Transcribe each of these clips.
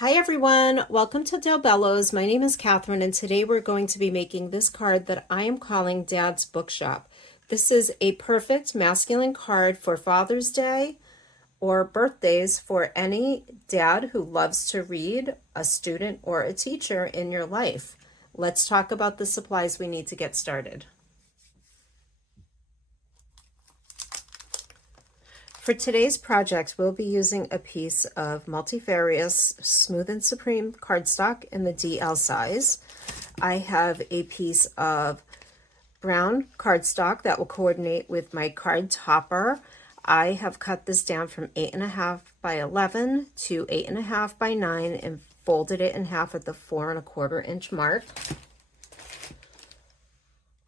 Hi everyone, welcome to Bello's. My name is Catherine and today we're going to be making this card that I am calling Dad's Bookshop. This is a perfect masculine card for Father's Day or birthdays for any dad who loves to read, a student or a teacher in your life. Let's talk about the supplies we need to get started. For today's project, we'll be using a piece of multifarious Smooth and Supreme cardstock in the DL size. I have a piece of brown cardstock that will coordinate with my card topper. I have cut this down from 8.5 by 11 to 8.5 by 9 and folded it in half at the 4¼ inch mark.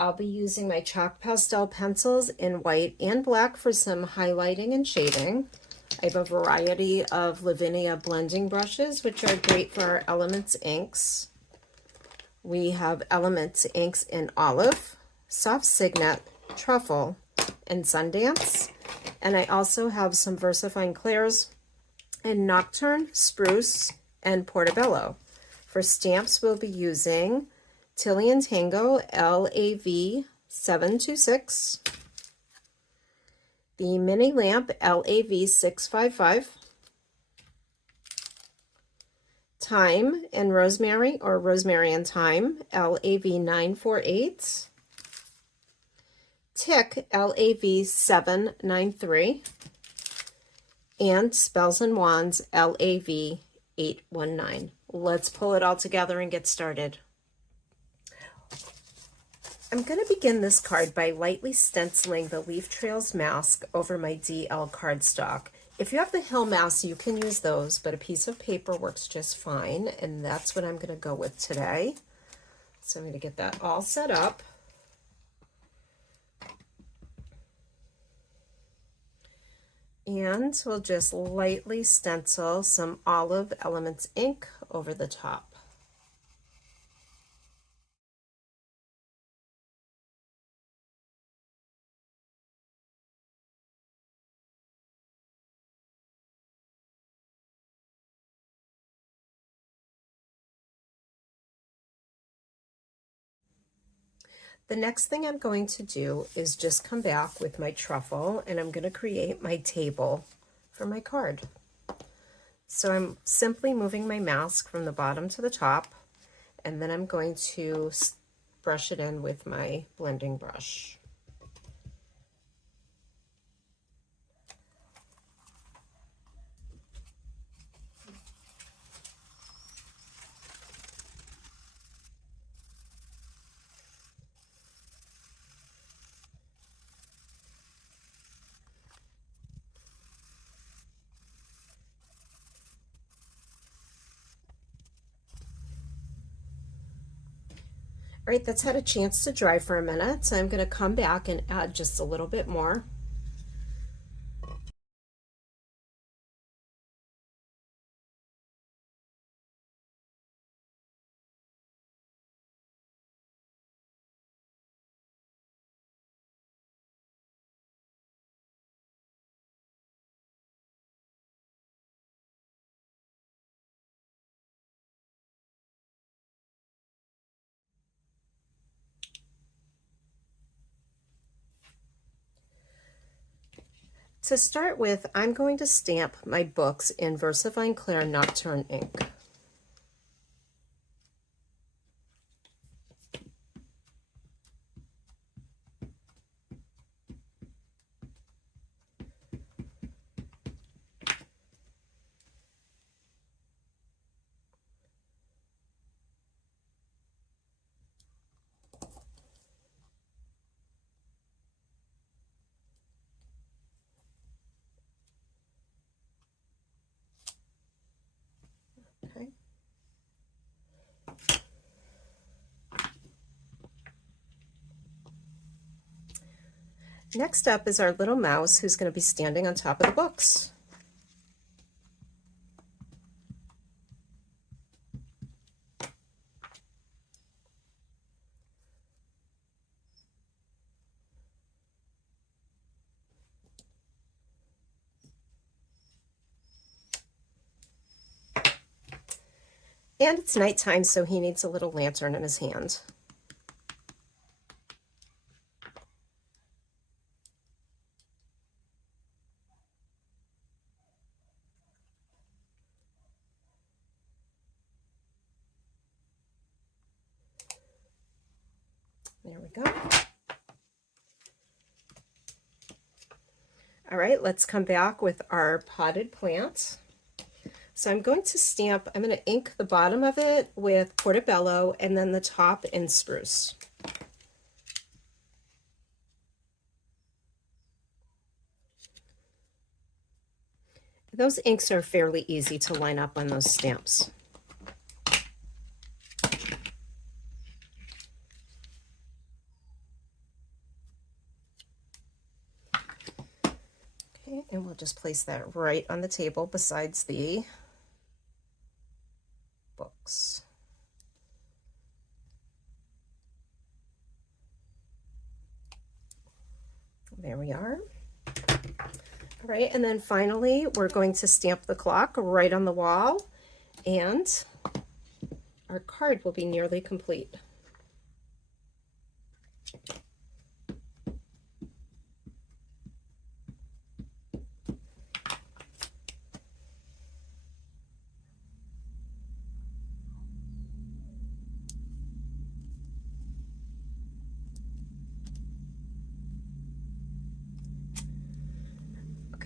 I'll be using my chalk pastel pencils in white and black for some highlighting and shading. I have a variety of Lavinia blending brushes, which are great for our Elements inks. We have Elements inks in Olive, Soft Signet, Truffle, and Sundance. And I also have some VersaFine Clairs in Nocturne, Spruce, and Portobello. For stamps, we'll be using Tilly and Tango LAV 726, the Mini Lamp LAV 655, Thyme and Rosemary or Rosemary and Thyme LAV 948, Tick LAV 793, and Spells and Wands LAV 819. Let's pull it all together and get started. I'm going to begin this card by lightly stenciling the Leaf Trails mask over my DL cardstock. If you have the Hill masks, you can use those, but a piece of paper works just fine, and that's what I'm going to go with today. So I'm going to get that all set up. And we'll just lightly stencil some Olive Elements ink over the top. The next thing I'm going to do is just come back with my truffle and I'm going to create my table for my card. So I'm simply moving my mask from the bottom to the top, and then I'm going to brush it in with my blending brush. All right, that's had a chance to dry for a minute, so I'm going to come back and add just a little bit more. To start with, I'm going to stamp my books in VersaFine Clair Nocturne ink. Okay. Next up is our little mouse who's going to be standing on top of the books. And it's nighttime, so he needs a little lantern in his hand. There we go. All right, let's come back with our potted plant. So I'm going to stamp, I'm going to ink the bottom of it with Portobello and then the top in spruce. Those inks are fairly easy to line up on those stamps. Okay, and we'll just place that right on the table besides the books. There we are. All right, and then finally, we're going to stamp the clock right on the wall, and our card will be nearly complete.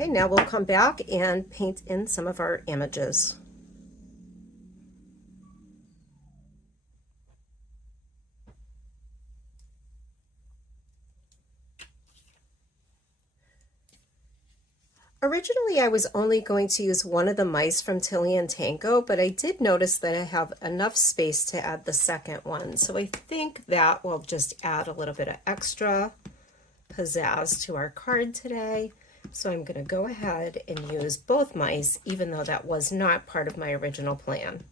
Okay, now we'll come back and paint in some of our images. Originally, I was only going to use one of the mice from Tilly and Tango, but I did notice that I have enough space to add the second one. So I think that will just add a little bit of extra pizzazz to our card today. So I'm going to go ahead and use both mice, even though that was not part of my original plan.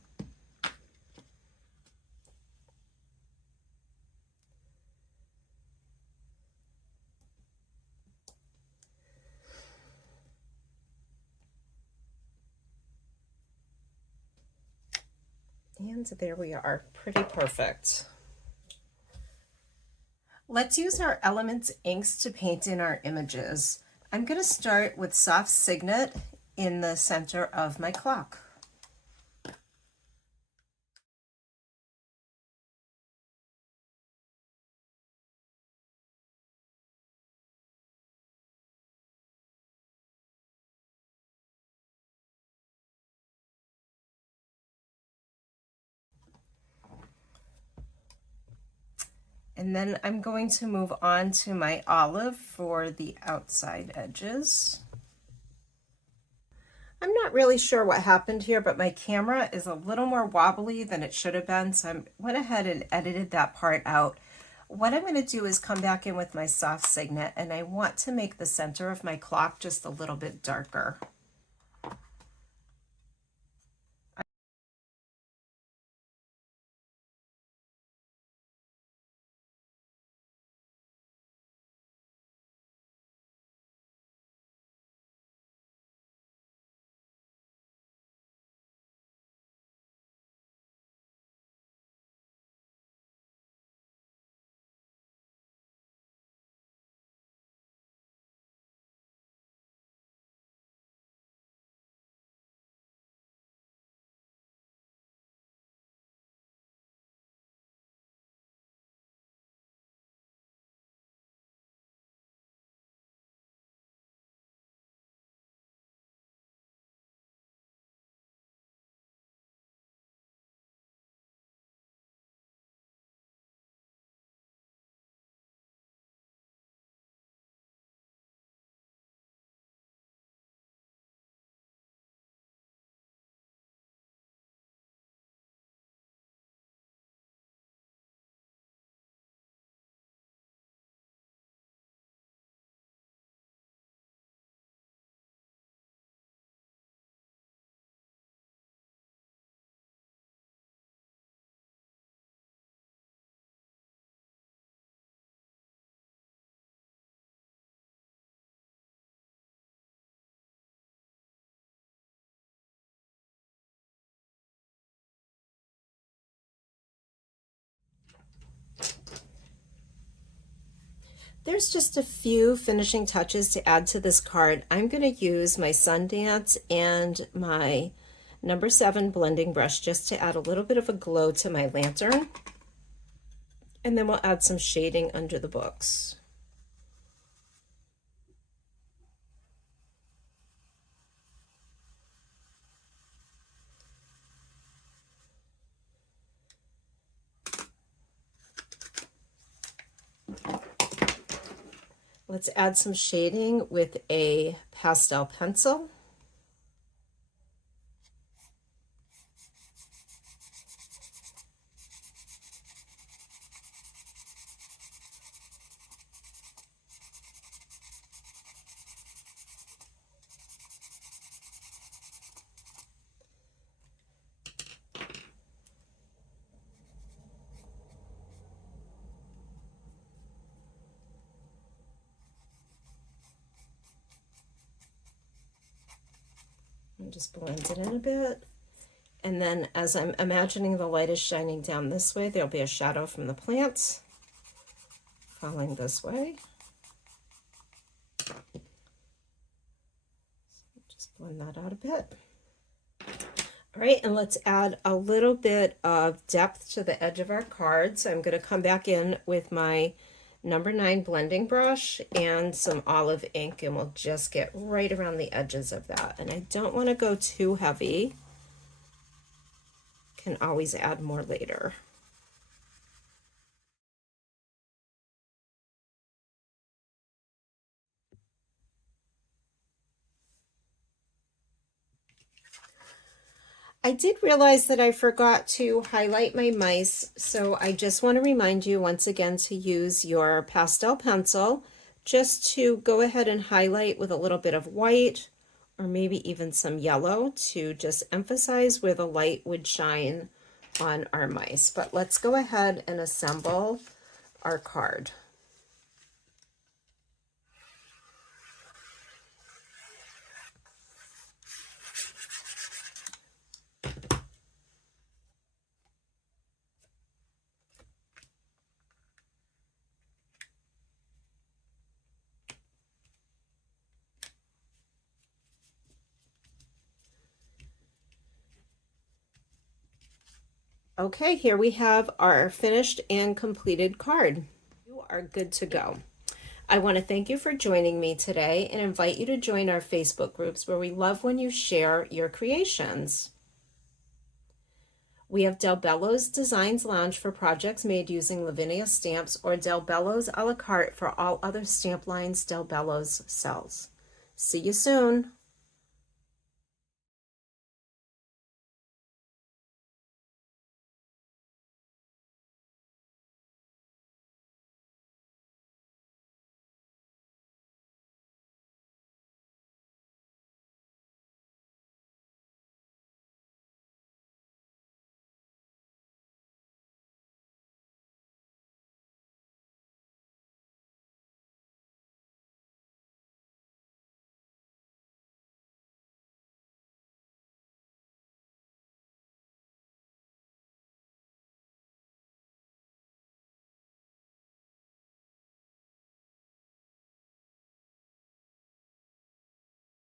And there we are, pretty perfect. Let's use our Elements inks to paint in our images. I'm going to start with Soft Signet in the center of my clock. And then I'm going to move on to my olive for the outside edges. I'm not really sure what happened here, but my camera is a little more wobbly than it should have been, so I went ahead and edited that part out. What I'm going to do is come back in with my Soft Signet, and I want to make the center of my clock just a little bit darker. There's just a few finishing touches to add to this card. I'm going to use my Sundance and my number 7 blending brush just to add a little bit of a glow to my lantern. And then we'll add some shading under the books. Let's add some shading with a pastel pencil. And just blend it in a bit. And then as I'm imagining the light is shining down this way, there'll be a shadow from the plants falling this way. So just blend that out a bit. All right, and let's add a little bit of depth to the edge of our card. So I'm going to come back in with my number 9 blending brush and some olive ink, and we'll just get right around the edges of that. And I don't want to go too heavy. Can always add more later. I did realize that I forgot to highlight my mice, so I just want to remind you once again to use your pastel pencil just to go ahead and highlight with a little bit of white or maybe even some yellow to just emphasize where the light would shine on our mice. But let's go ahead and assemble our card. Okay, here we have our finished and completed card. You are good to go. I want to thank you for joining me today and invite you to join our Facebook groups where we love when you share your creations. We have Del Bello's Designs Lounge for projects made using Lavinia stamps, or Del Bello's a la carte for all other stamp lines Del Bello's sells. See you soon.